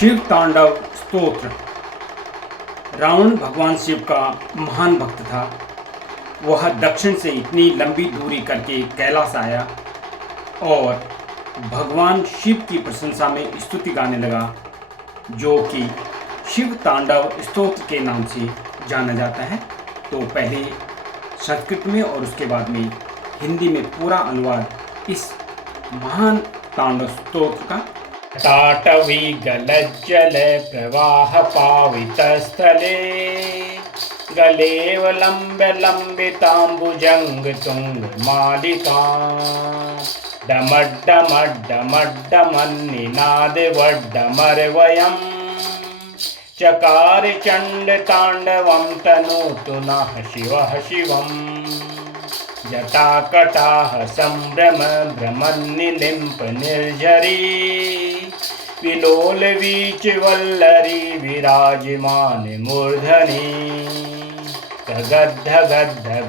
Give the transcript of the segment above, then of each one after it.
शिव तांडव स्तोत्र। रावण भगवान शिव का महान भक्त था। वह दक्षिण से इतनी लंबी दूरी करके कैलाश आया और भगवान शिव की प्रशंसा में स्तुति गाने लगा, जो कि शिव तांडव स्तोत्र के नाम से जाना जाता है। तो पहले संस्कृत में और उसके बाद में हिंदी में पूरा अनुवाद इस महान तांडव स्तोत्र का। ताटवी गलज्जल प्रवाह पावितस्थले गलेव लंबितांबुजंग तुंग मालिका डमड्डमड्डमड्डमन्निनाद वड्डमर्वयम् चकार चंड तांडवं तनोतु नः शिवः शिवम् जटाकटाह संभ्रम भ्रमन्निलिम्प निर्झरी विलोल वीच वल्लरी विराजमान मूर्धनि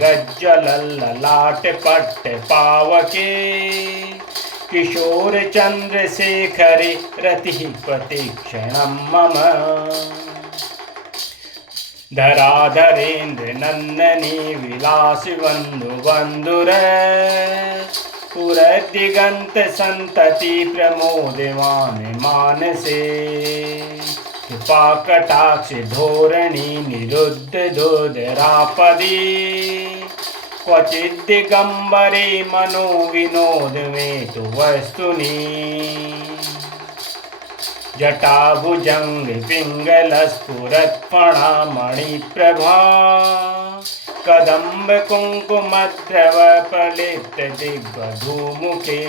गज्जलल्ललाट पट्ट पावके किशोर चंद्रशेखरे रति प्रतीक्षणं मम धराधरेन्द्र नंदनी विलास बंधुर पुरदिगंत संतति प्रमोदमान मानसे कृपाकटाक्ष धोरणी निरुद्ध धोधरापदी क्वचिद् दिगंबरे मनो विनोद में तु वस्तुनि जटाभुजंग पिंगलस्फुरत्फणामणिप्रभा कदम्ब कुंकुमद्रव फलित दिग्वधूमुखे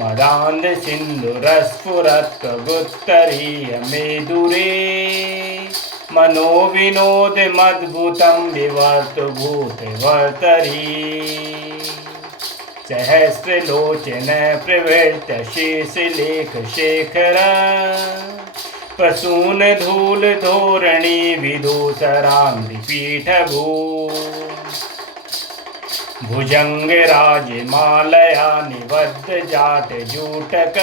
मदान्ध सिन्दूरस्फुरत्वगुत्तरीय मेदुरे मनो विनोद मद्भुतं विवर्तु भूतवर्तरी सहस्रलोचन प्रवृत्त शेषलेख शेखर प्रसून धूल धोरणी विदूतरांग पीठभू भुजंग राजमालया निबद्ध जाट जूटक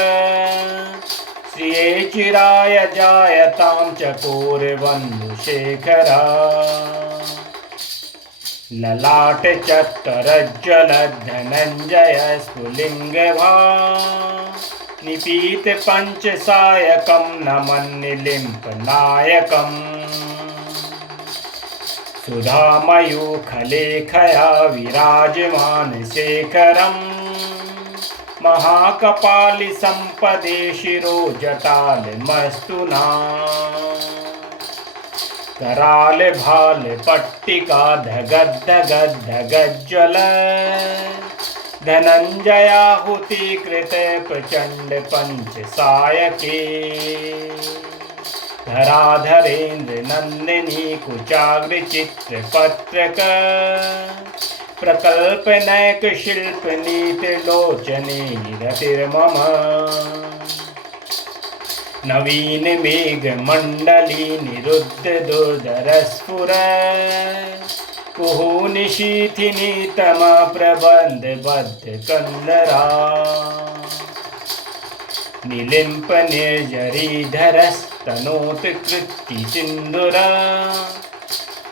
श्रिये चिराय जायतां चकोर बंधु शेखरा ललाट चत्तरज्ज्वल धनंजय स्फुलिंगभा निपीत पंचसायकं नमन्निलिम्प नायकम् सुधामयूखलेखया विराजमान शेखरम् महाकपालि संपदे शिरो जटाल मस्तुना कराल भाल पट्टिका धगज्ज्वल धनंजयाहुति कृत प्रचंड पंच सायके धराधरेन्द्र नंदिनी कुचाग्र चित्र पत्रक प्रकल्प नैक शिल्प नीत लोचने रतिर्मम नवीन मेघ मंडली निरुद्ध दुर्धर स्फुर कुहू निशीथिनी तमा प्रबंध बद्ध कंदरा निलिम्प निर्जरी धरस्तनोत कृति सिंधुरा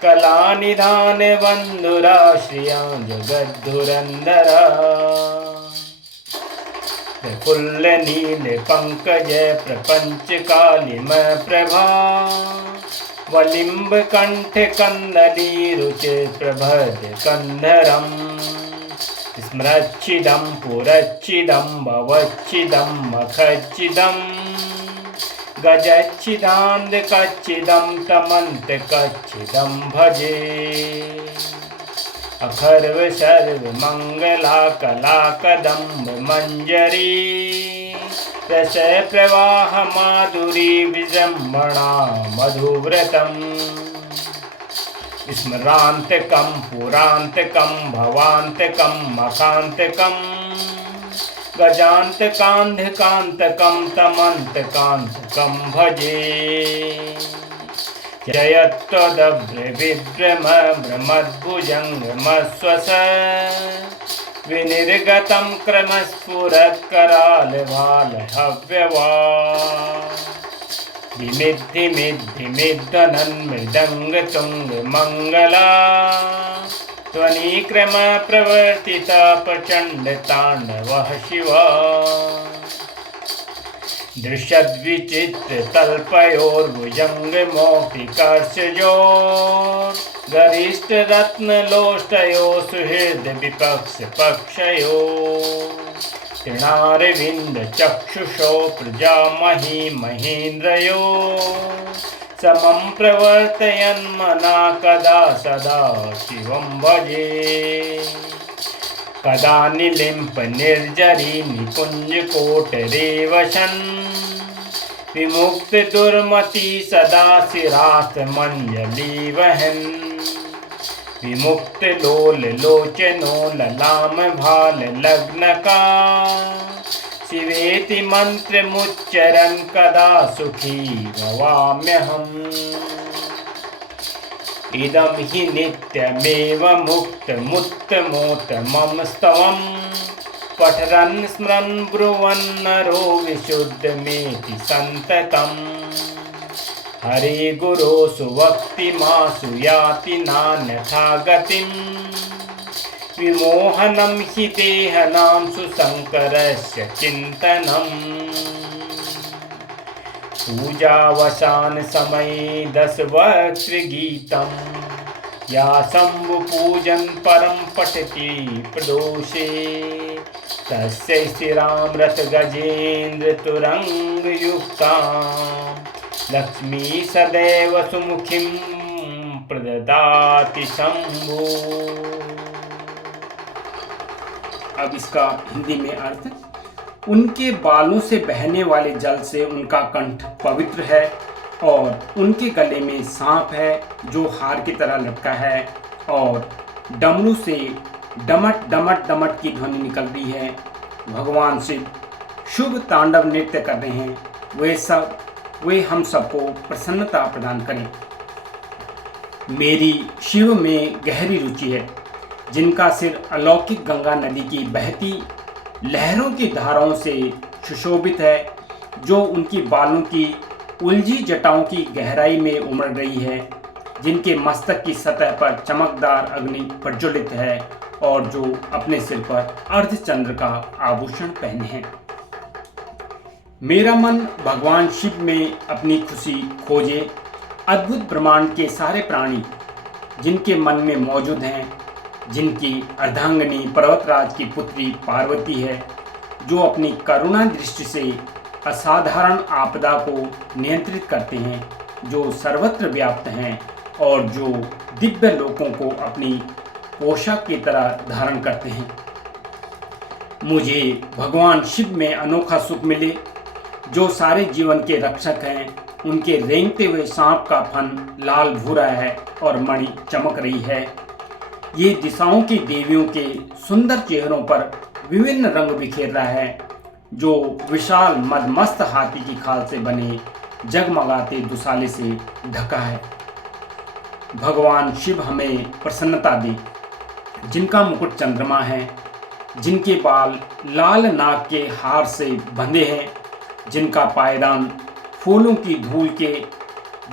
कला निधान बंधुरा श्रिया जगद्धुरंधरा प्रफुल्ल नील पंकज प्रपंच कालिम प्रभा वलिम्ब कंठ कंदली रुचि प्रभद कंधरम् स्मरच्छिदं पुरच्छिदं भवच्छिदं मखच्छिदं गजच्छिदान्ध कच्छिदं तमन्त कच्छिदं भजे अखर्व सर्व मंगला कला कदम्ब मंजरी रस प्रवाह माधुरी विजृंभणा मधुव्रतम् स्मरांतकं पुरांतकं भवांतकं मखांतकं गजांतकांधकांतकं तमंतकांतकं भजे जयत्वदभ्र विभ्रम भ्रमद्भुजंगमस्वस विनिर्गतं क्रमस्फुरत्करालभालहव्यवा धिमिद्धिमिद्धिमिद्वनन्मृदङ्गतुङ्गमङ्गला ध्वनिक्रमप्रवर्तिता प्रचण्डताण्डवः शिवा दृश्यद्विचित्रतल्पयोर्भुजङ्गमौक्तिकर्षयोर् गरिष्ठरत्नलोष्टयो सुहृद्विपक्षपक्षयो तृणारविन्दचक्षुषो प्रजामही महेन्द्रयो समं प्रवर्तयन्मना कदा सदा शिवं भजे कदा निलिम्प निर्जरी निकुञ्जकोटरे वसन् विमुक्त दुर्मति सदा शिरास्तमञ्जलि वहन् विमुक्त लोल लोचनो ललाम भाल लग्नका शिवेति मंत्रमुच्चरन् कदा सुखी भवाम्यहम् इदं हि नित्यमेव मुक्तमुत्तमोत्तमं स्तवम् पठरन् स्मरन् ब्रुवन् नरो विशुद्धमेति सन्ततम् हरे गुरो सुभक्तिमासु याति नान्यथा गतिम् विमोहनं हि देहनां सुशङ्करस्य चिन्तनम् पूजावसान समये दशवक्त्रगीतं या शम्भुपूजन् परं पठति प्रदोषे तस्यै स्थिरां रथगजेन्द्र तुरङ्गयुक्तां लक्ष्मी सदैव सुमुखीं प्रददाति शम्भु। अब इसका हिंदी में अर्थ। उनके बालों से बहने वाले जल से उनका कंठ पवित्र है और उनके गले में सांप है जो हार की तरह लटका है और डमरू से डमट डमट डमट की ध्वनि निकल रही है। भगवान शिव शुभ तांडव नृत्य कर रहे हैं। वे हम सबको प्रसन्नता प्रदान करें। मेरी शिव में गहरी रुचि है, जिनका सिर अलौकिक गंगा नदी की बहती लहरों की धाराओं से सुशोभित है, जो उनकी बालों की उलझी जटाओं की गहराई में उमड़ रही है, जिनके मस्तक की सतह पर चमकदार अग्नि प्रज्वलित है और जो अपने सिर पर अर्धचंद्र का आभूषण पहने हैं। मेरा मन भगवान शिव में अपनी खुशी खोजे। अद्भुत ब्रह्मांड के सारे प्राणी जिनके मन में मौजूद हैं, जिनकी अर्धांगिनी पर्वतराज की पुत्री पार्वती है, जो अपनी करुणा दृष्टि से असाधारण आपदा को नियंत्रित करते हैं, जो सर्वत्र व्याप्त हैं और जो दिव्य लोकों को अपनी पोशाक की तरह धारण करते हैं। मुझे भगवान शिव में अनोखा सुख मिले, जो सारे जीवन के रक्षक हैं। उनके रेंगते हुए सांप का फन लाल भूरा है और मणि चमक रही है। ये दिशाओं की देवियों के सुंदर चेहरों पर विभिन्न रंग बिखेर रहा है, जो विशाल मदमस्त हाथी की खाल से बने जगमगाते दुसाले से ढका है। भगवान शिव हमें प्रसन्नता दे, जिनका मुकुट चंद्रमा है, जिनके बाल लाल नाग के हार से बंधे हैं, जिनका पायदान फूलों की धूल के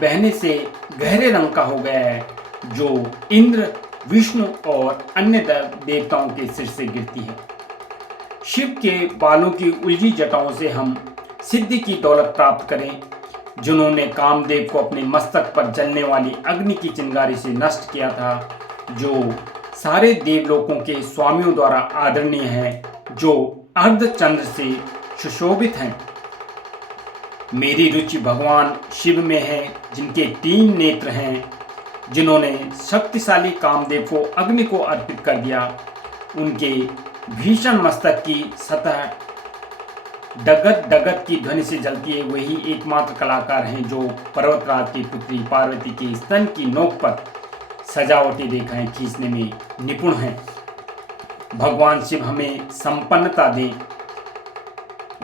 बहने से गहरे रंग का हो गया है, जो इंद्र, विष्णु और अन्य देवताओं के सिर से गिरती है। शिव के बालों की उलझी जटाओं से हम सिद्धि की दौलत प्राप्त करें, जिन्होंने कामदेव को अपने मस्तक पर जलने वाली अग्नि की चिंगारी से नष्ट किया था, जो सारे देवलोकों के स्वामियों द्वारा आदरणीय है, जो अर्धचंद्र से सुशोभित हैं। मेरी रुचि भगवान शिव में है, जिनके 3 नेत्र हैं, जिन्होंने शक्तिशाली कामदेव को अग्नि को अर्पित कर दिया। उनके भीषण मस्तक की सतह डगत डगत की ध्वनि से जलती है। वही एकमात्र कलाकार हैं जो पर्वतराज की पुत्री पार्वती के स्तन की नोक पर सजावटी रेखाएं खींचने में निपुण हैं। भगवान शिव हमें संपन्नता दें।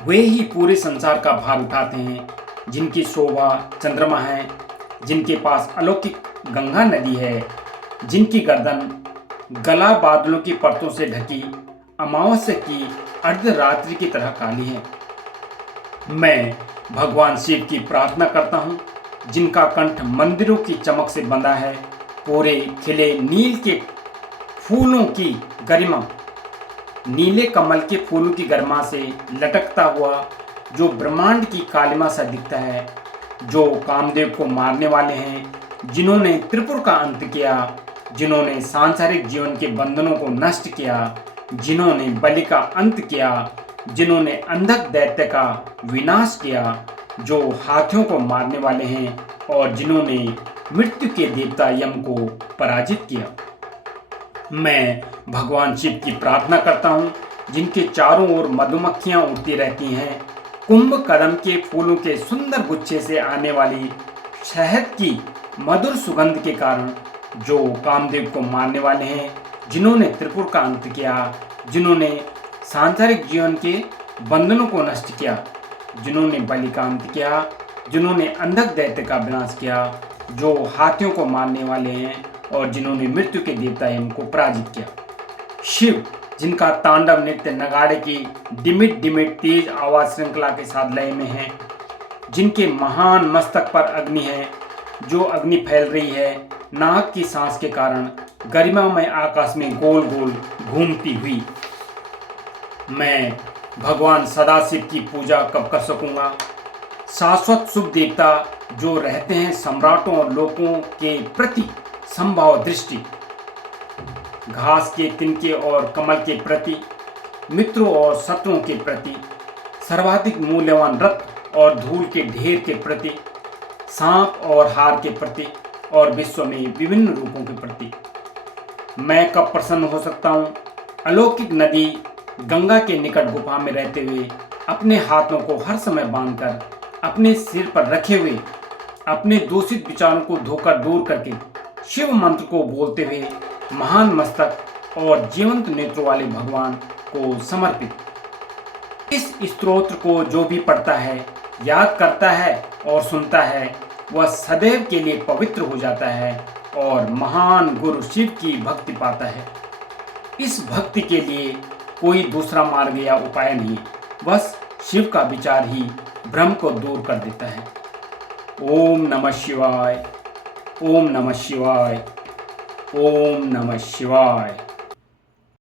वे ही पूरे संसार का भार उठाते हैं, जिनकी शोभा चंद्रमा है, जिनके पास अलौकिक गंगा नदी है, जिनकी गर्दन गला बादलों की परतों से ढकी अमावस्या की अर्धरात्रि की तरह काली है। मैं भगवान शिव की प्रार्थना करता हूँ, जिनका कंठ मंदिरों की चमक से बंधा है, पूरे खिले नील के फूलों की गरिमा, नीले कमल के फूलों की गरिमा से लटकता हुआ, जो ब्रह्मांड की कालिमा सा दिखता है, जो कामदेव को मारने वाले हैं, जिन्होंने त्रिपुर का अंत किया, जिन्होंने सांसारिक जीवन के बंधनों को नष्ट किया, जिन्होंने बलि का अंत किया, जिन्होंने अंधक दैत्य का विनाश किया, जो हाथियों को मारने वाले हैं और जिन्होंने मृत्यु के देवता यम को पराजित किया। मैं भगवान शिव की प्रार्थना करता हूँ, जिनके चारों ओर मधुमक्खियाँ उड़ती रहती हैं, कुंभ कदम के फूलों के सुंदर गुच्छे से आने वाली शहद की मधुर सुगंध के कारण, जो कामदेव को मारने वाले हैं, जिन्होंने त्रिपुर का अंत किया, जिन्होंने सांसारिक जीवन के बंधनों को नष्ट किया, जिन्होंने बलि का अंत किया, जिन्होंने अंधक दैत्य का विनाश किया, जो हाथियों को मारने वाले हैं और जिन्होंने मृत्यु के देवता यम को पराजित किया। शिव, जिनका तांडव नृत्य नगाड़े की डिमिट डिमिट तेज आवाज श्रृंखला के साथ लय में है, जिनके महान मस्तक पर अग्नि है, जो अग्नि फैल रही है नाग की सांस के कारण गरिमामय आकाश में गोल गोल घूमती हुई। मैं भगवान सदाशिव की पूजा कब कर सकूंगा? शाश्वत शुभ देवता, जो रहते हैं सम्राटों और लोगों के प्रति संभाव दृष्टि, घास के तिनके और कमल के प्रति, मित्रों और शत्रुओं के प्रति, सर्वाधिक मूल्यवान रत्न और धूल के ढेर के प्रति, सांप और हार के प्रति और विश्व में विभिन्न रूपों के प्रति। मैं कब प्रसन्न हो सकता हूँ? अलौकिक नदी गंगा के निकट गुफा में रहते हुए, अपने हाथों को हर समय बांधकर, अपने सिर पर रखे हुए, अपने दूषित विचारों को धोकर दूर करके शिव मंत्र को बोलते हुए, महान मस्तक और जीवंत नेत्रों वाले भगवान को समर्पित। इस स्तोत्र को जो भी पढ़ता है, याद करता है और सुनता है, वह सदैव के लिए पवित्र हो जाता है और महान गुरु शिव की भक्ति पाता है। इस भक्ति के लिए कोई दूसरा मार्ग या उपाय नहीं, बस शिव का विचार ही भ्रम को दूर कर देता है। ओम नमः शिवाय, ओम नमः शिवाय, ओम नमः शिवाय।